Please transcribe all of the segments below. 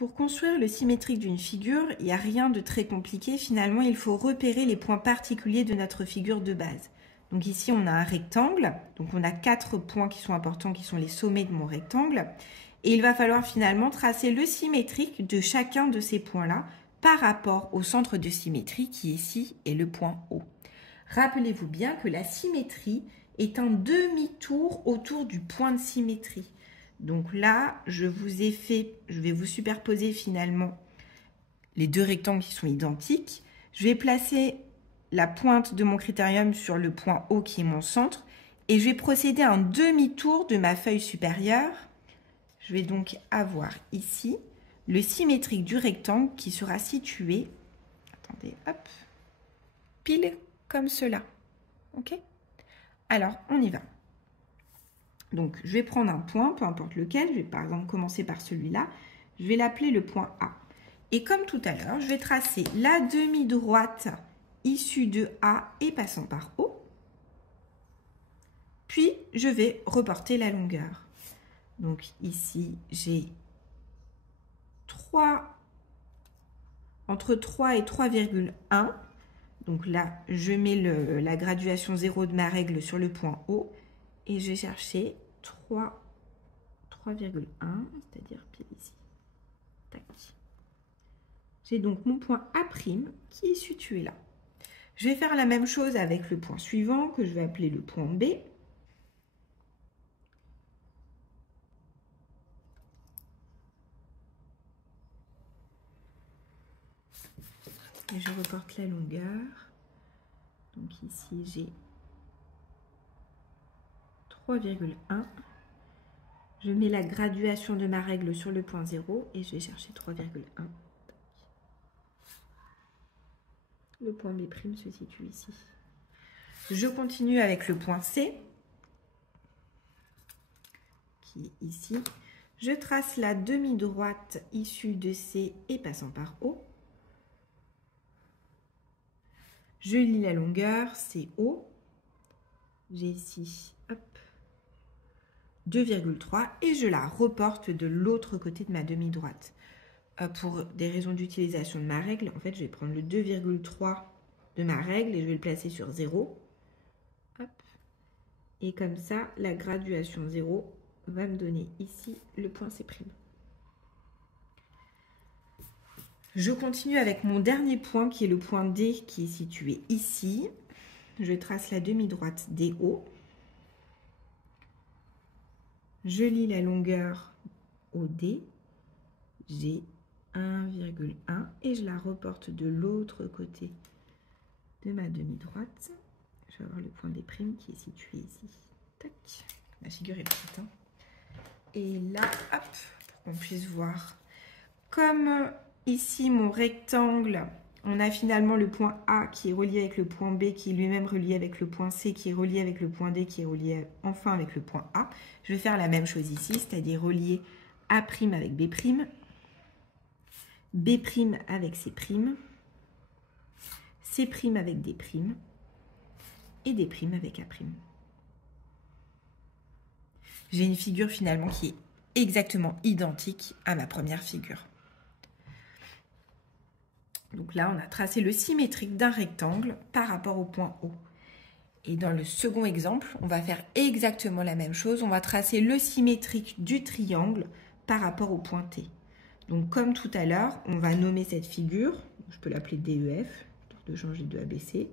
Pour construire le symétrique d'une figure, il n'y a rien de très compliqué. Finalement, il faut repérer les points particuliers de notre figure de base. Donc ici, on a un rectangle. Donc on a 4 points qui sont importants, qui sont les sommets de mon rectangle. Et il va falloir finalement tracer le symétrique de chacun de ces points-là par rapport au centre de symétrie qui ici est le point O. Rappelez-vous bien que la symétrie est un demi-tour autour du point de symétrie. Donc là, je vais vous superposer finalement les deux rectangles qui sont identiques. Je vais placer la pointe de mon critérium sur le point O qui est mon centre et je vais procéder à un demi-tour de ma feuille supérieure. Je vais donc avoir ici le symétrique du rectangle qui sera situé, attendez, hop, pile comme cela. Ok? Alors, on y va. Donc, je vais prendre un point, peu importe lequel. Je vais par exemple commencer par celui-là. Je vais l'appeler le point A. Et comme tout à l'heure, je vais tracer la demi-droite issue de A et passant par O. Puis, je vais reporter la longueur. Donc, ici, j'ai entre 3 et 3,1. Donc là, je mets la graduation 0 de ma règle sur le point O. Et je vais chercher 3,1, c'est-à-dire pile ici. Tac. J'ai donc mon point A' qui est situé là. Je vais faire la même chose avec le point suivant que je vais appeler le point B. Et je reporte la longueur. Donc ici, j'ai 3,1. Je mets la graduation de ma règle sur le point 0 et je vais chercher 3,1. Le point B' se situe ici. Je continue avec le point C, qui est ici. Je trace la demi-droite issue de C et passant par O. Je lis la longueur, c'est O. J'ai ici, hop, 2,3 et je la reporte de l'autre côté de ma demi-droite. Pour des raisons d'utilisation de ma règle, en fait, je vais prendre le 2,3 de ma règle et je vais le placer sur 0. Hop. Et comme ça, la graduation 0 va me donner ici le point C'. Je continue avec mon dernier point qui est le point D qui est situé ici. Je trace la demi-droite DO. Je lis la longueur OD. J'ai 1,1 et je la reporte de l'autre côté de ma demi-droite. Je vais avoir le point D' qui est situé ici. Tac. La figure est petite. Hein. Et là, hop, pour qu'on puisse voir. Comme ici, mon rectangle, on a finalement le point A qui est relié avec le point B, qui est lui-même relié avec le point C, qui est relié avec le point D, qui est relié enfin avec le point A. Je vais faire la même chose ici, c'est-à-dire relier A' avec B', B' avec C', C' avec D' et D' avec A'. J'ai une figure finalement qui est exactement identique à ma première figure. Donc là, on a tracé le symétrique d'un rectangle par rapport au point O. Et dans le second exemple, on va faire exactement la même chose. On va tracer le symétrique du triangle par rapport au point T. Donc comme tout à l'heure, on va nommer cette figure. Je peux l'appeler DEF, de changer de ABC.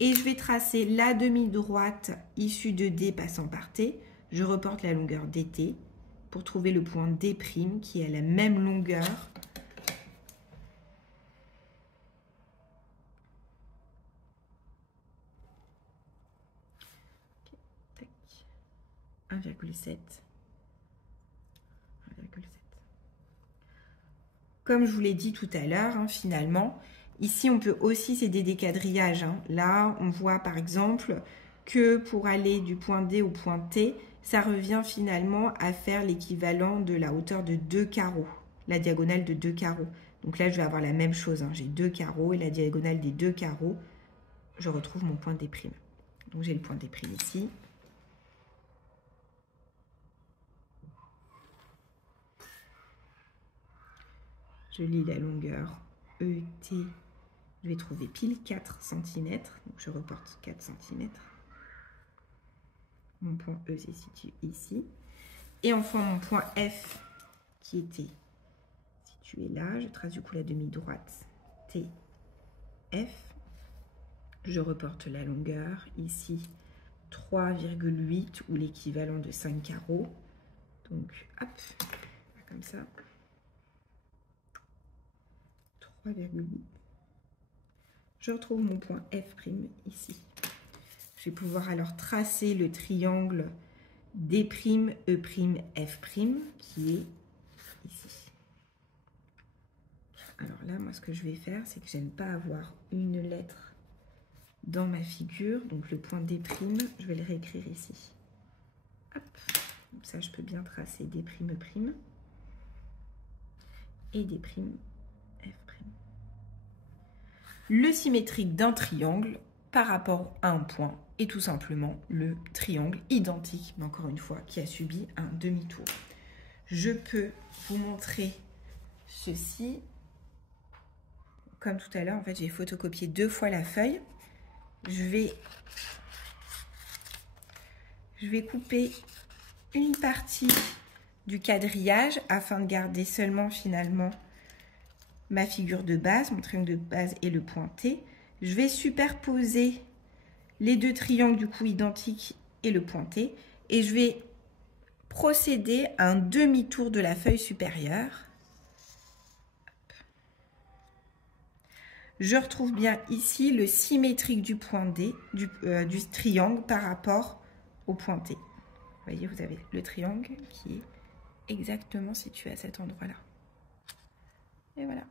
Et je vais tracer la demi-droite issue de D passant par T. Je reporte la longueur DT pour trouver le point D' qui a la même longueur . 1,7. Comme je vous l'ai dit tout à l'heure, hein, finalement, ici on peut aussi, c'est des déquadrillages. Hein. Là, on voit par exemple que pour aller du point D au point T, ça revient finalement à faire l'équivalent de la hauteur de 2 carreaux, la diagonale de 2 carreaux. Donc là, je vais avoir la même chose. Hein. J'ai 2 carreaux et la diagonale des 2 carreaux, je retrouve mon point D'. Donc j'ai le point D' ici. Je lis la longueur ET. Je vais trouver pile 4 cm. Donc je reporte 4 cm. Mon point E se situe ici. Et enfin mon point F qui était situé là. Je trace du coup la demi-droite TF. Je reporte la longueur ici 3,8 ou l'équivalent de 5 carreaux. Donc hop, comme ça. 3,8. Je retrouve mon point F' ici. Je vais pouvoir alors tracer le triangle D', E', F' qui est ici. Alors là, moi, ce que je vais faire, c'est que j'aime pas avoir une lettre dans ma figure. Donc le point D', je vais le réécrire ici. Hop. Comme ça, je peux bien tracer D', E' et D', F'. Le symétrique d'un triangle par rapport à un point est tout simplement le triangle identique, mais encore une fois, qui a subi un demi-tour. Je peux vous montrer ceci. Comme tout à l'heure, en fait, j'ai photocopié 2 fois la feuille. Je vais couper une partie du quadrillage afin de garder seulement finalement ma figure de base, mon triangle de base et le point T. Je vais superposer les 2 triangles du coup identiques et le point T. Et je vais procéder à un demi-tour de la feuille supérieure. Je retrouve bien ici le symétrique du point D, du triangle par rapport au point T. Vous voyez, vous avez le triangle qui est exactement situé à cet endroit-là. Et voilà.